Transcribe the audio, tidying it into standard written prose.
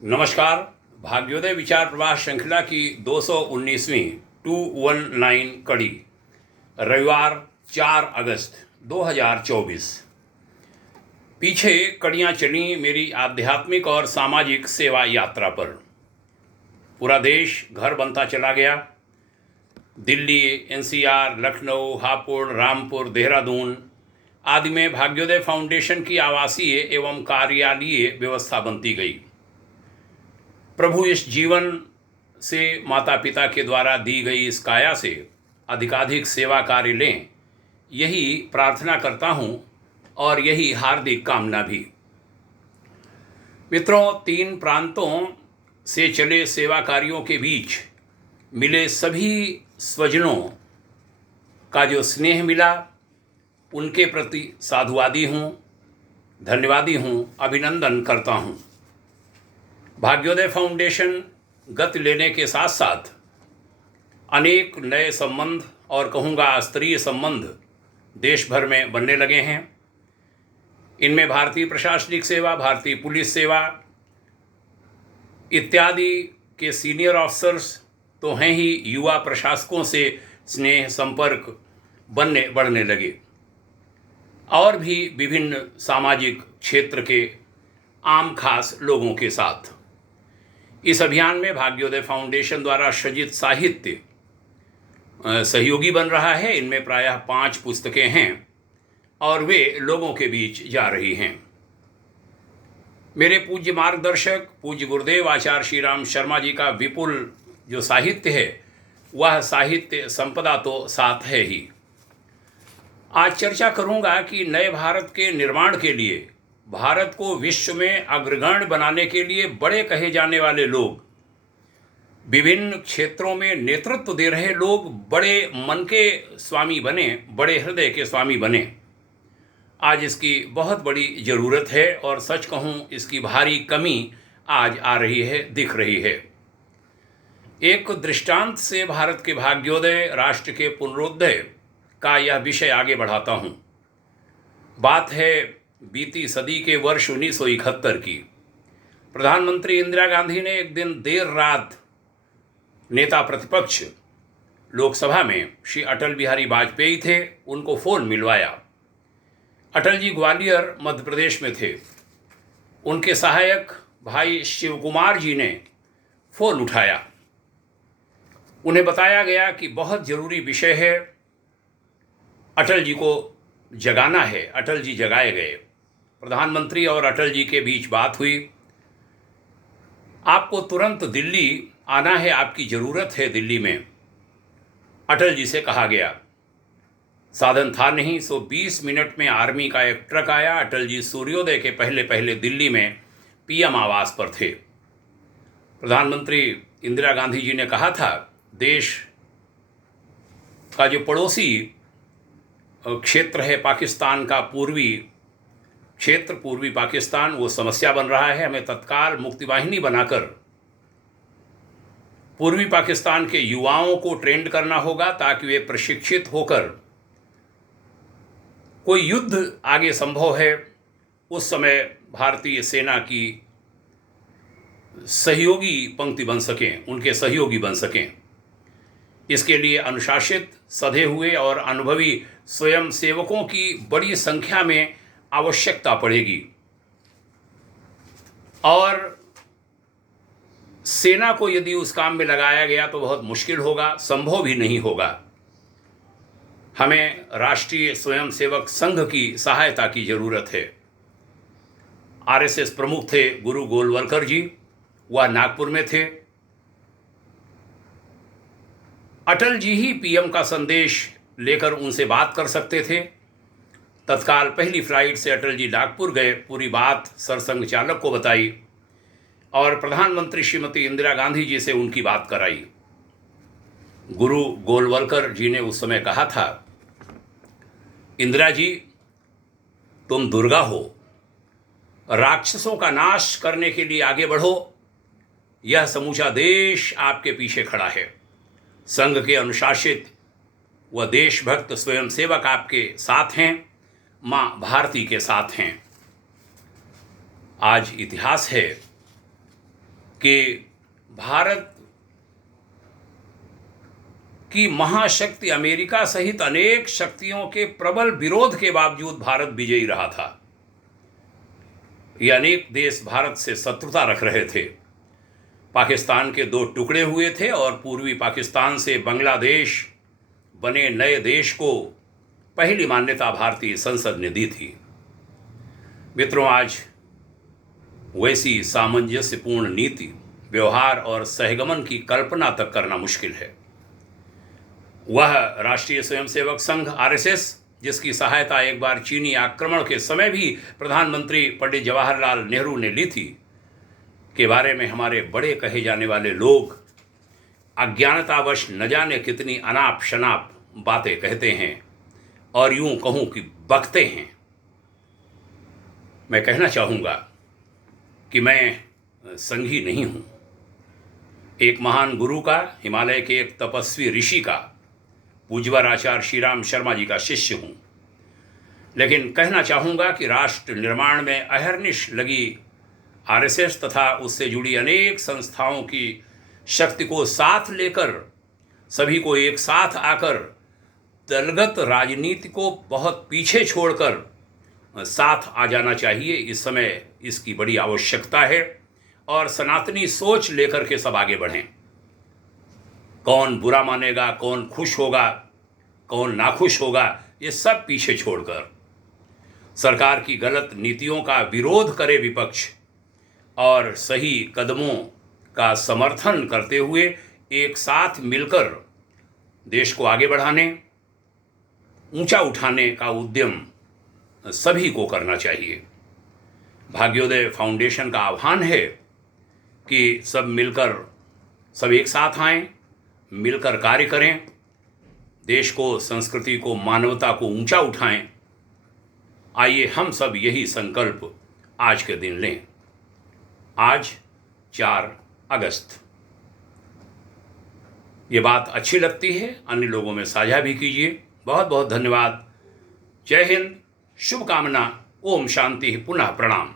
नमस्कार। भाग्योदय विचार प्रवाह श्रृंखला की 219वीं 219 कड़ी, रविवार 4 अगस्त 2024। पीछे कड़ियाँ चली मेरी आध्यात्मिक और सामाजिक सेवा यात्रा पर। पूरा देश घर बनता चला गया। दिल्ली, एनसीआर, लखनऊ, हापुड़, रामपुर, देहरादून आदि में भाग्योदय फाउंडेशन की आवासीय एवं कार्यालयीय व्यवस्था बनती गई। प्रभु इस जीवन से माता पिता के द्वारा दी गई इस काया से अधिकाधिक सेवा कार्य लें, यही प्रार्थना करता हूँ और यही हार्दिक कामना भी। मित्रों, 3 प्रांतों से चले सेवा कार्यों के बीच मिले सभी स्वजनों का जो स्नेह मिला, उनके प्रति साधुवादी हूँ, धन्यवादी हूँ, अभिनंदन करता हूँ। भाग्योदय फाउंडेशन गति लेने के साथ साथ अनेक नए संबंध और कहूँगा स्तरीय संबंध देश भर में बनने लगे हैं। इनमें भारतीय प्रशासनिक सेवा, भारतीय पुलिस सेवा इत्यादि के सीनियर ऑफिसर्स तो हैं ही, युवा प्रशासकों से स्नेह संपर्क बढ़ने लगे और भी विभिन्न सामाजिक क्षेत्र के आम खास लोगों के साथ। इस अभियान में भाग्योदय फाउंडेशन द्वारा सृजित साहित्य सहयोगी बन रहा है। इनमें प्रायः 5 पुस्तकें हैं और वे लोगों के बीच जा रही हैं। मेरे पूज्य मार्गदर्शक पूज्य गुरुदेव आचार्य श्री राम शर्मा जी का विपुल जो साहित्य है, वह साहित्य संपदा तो साथ है ही। आज चर्चा करूंगा कि नए भारत के निर्माण के लिए, भारत को विश्व में अग्रगण्य बनाने के लिए बड़े कहे जाने वाले लोग, विभिन्न क्षेत्रों में नेतृत्व दे रहे लोग बड़े मन के स्वामी बने, बड़े हृदय के स्वामी बने। आज इसकी बहुत बड़ी ज़रूरत है और सच कहूँ इसकी भारी कमी आज आ रही है, दिख रही है। एक दृष्टांत से भारत के भाग्योदय, राष्ट्र के पुनरुदय का यह विषय आगे बढ़ाता हूँ। बात है बीती सदी के वर्ष 1971 की। प्रधानमंत्री इंदिरा गांधी ने एक दिन देर रात नेता प्रतिपक्ष लोकसभा में श्री अटल बिहारी वाजपेयी थे, उनको फ़ोन मिलवाया। अटल जी ग्वालियर मध्य प्रदेश में थे। उनके सहायक भाई शिव कुमार जी ने फ़ोन उठाया। उन्हें बताया गया कि बहुत ज़रूरी विषय है, अटल जी को जगाना है। अटल जी जगाए गए। प्रधानमंत्री और अटल जी के बीच बात हुई। आपको तुरंत दिल्ली आना है, आपकी ज़रूरत है दिल्ली में, अटल जी से कहा गया। साधन था नहीं, सो 20 मिनट में आर्मी का एक ट्रक आया। अटल जी सूर्योदय के पहले पहले दिल्ली में पीएम आवास पर थे। प्रधानमंत्री इंदिरा गांधी जी ने कहा था, देश का जो पड़ोसी क्षेत्र है पाकिस्तान का, पूर्वी क्षेत्र, पूर्वी पाकिस्तान, वो समस्या बन रहा है। हमें तत्काल मुक्ति वाहिनी बनाकर पूर्वी पाकिस्तान के युवाओं को ट्रेंड करना होगा ताकि वे प्रशिक्षित होकर कोई युद्ध आगे संभव है उस समय भारतीय सेना की सहयोगी पंक्ति बन सकें, उनके सहयोगी बन सकें। इसके लिए अनुशासित, सधे हुए और अनुभवी स्वयं सेवकों की बड़ी संख्या में आवश्यकता पड़ेगी और सेना को यदि उस काम में लगाया गया तो बहुत मुश्किल होगा, संभव भी नहीं होगा। हमें राष्ट्रीय स्वयंसेवक संघ की सहायता की जरूरत है। आरएसएस प्रमुख थे गुरु गोलवलकर जी, वह नागपुर में थे। अटल जी ही पीएम का संदेश लेकर उनसे बात कर सकते थे। तत्काल पहली फ्लाइट से अटल जी नागपुर गए, पूरी बात सरसंघ चालक को बताई और प्रधानमंत्री श्रीमती इंदिरा गांधी जी से उनकी बात कराई। गुरु गोलवलकर जी ने उस समय कहा था, इंदिरा जी, तुम दुर्गा हो, राक्षसों का नाश करने के लिए आगे बढ़ो, यह समूचा देश आपके पीछे खड़ा है। संघ के अनुशासित व देशभक्त स्वयंसेवक आपके साथ हैं, माँ भारती के साथ हैं। आज इतिहास है कि भारत की महाशक्ति अमेरिका सहित अनेक शक्तियों के प्रबल विरोध के बावजूद भारत विजयी रहा था। ये अनेक देश भारत से शत्रुता रख रहे थे। पाकिस्तान के 2 टुकड़े हुए थे और पूर्वी पाकिस्तान से बांग्लादेश बने नए देश को पहली मान्यता भारतीय संसद ने दी थी। मित्रों, आज वैसी सामंजस्यपूर्ण नीति, व्यवहार और सहगमन की कल्पना तक करना मुश्किल है। वह राष्ट्रीय स्वयंसेवक संघ आरएसएस, जिसकी सहायता एक बार चीनी आक्रमण के समय भी प्रधानमंत्री पंडित जवाहरलाल नेहरू ने ली थी, के बारे में हमारे बड़े कहे जाने वाले लोग अज्ञानतावश न जाने कितनी अनाप शनाप बातें कहते हैं और यूं कहूं कि बकते हैं। मैं कहना चाहूँगा कि मैं संघी नहीं हूँ। एक महान गुरु का, हिमालय के एक तपस्वी ऋषि का, पूज्यवर आचार्य श्री राम शर्मा जी का शिष्य हूँ। लेकिन कहना चाहूँगा कि राष्ट्र निर्माण में अहर्निश लगी आरएसएस तथा उससे जुड़ी अनेक संस्थाओं की शक्ति को साथ लेकर सभी को एक साथ आकर दलगत राजनीति को बहुत पीछे छोड़कर साथ आ जाना चाहिए। इस समय इसकी बड़ी आवश्यकता है और सनातनी सोच लेकर के सब आगे बढ़ें। कौन बुरा मानेगा, कौन खुश होगा, कौन नाखुश होगा, ये सब पीछे छोड़कर सरकार की गलत नीतियों का विरोध करे विपक्ष और सही कदमों का समर्थन करते हुए एक साथ मिलकर देश को आगे बढ़ाने, ऊंचा उठाने का उद्यम सभी को करना चाहिए। भाग्योदय फाउंडेशन का आह्वान है कि सब मिलकर, सब एक साथ आएं, मिलकर कार्य करें, देश को, संस्कृति को, मानवता को ऊंचा उठाएं। आइए हम सब यही संकल्प आज के दिन लें। आज 4 अगस्त। ये बात अच्छी लगती है, अन्य लोगों में साझा भी कीजिए। बहुत बहुत धन्यवाद। जय हिंद, शुभकामना। ओम शांति। पुनः प्रणाम।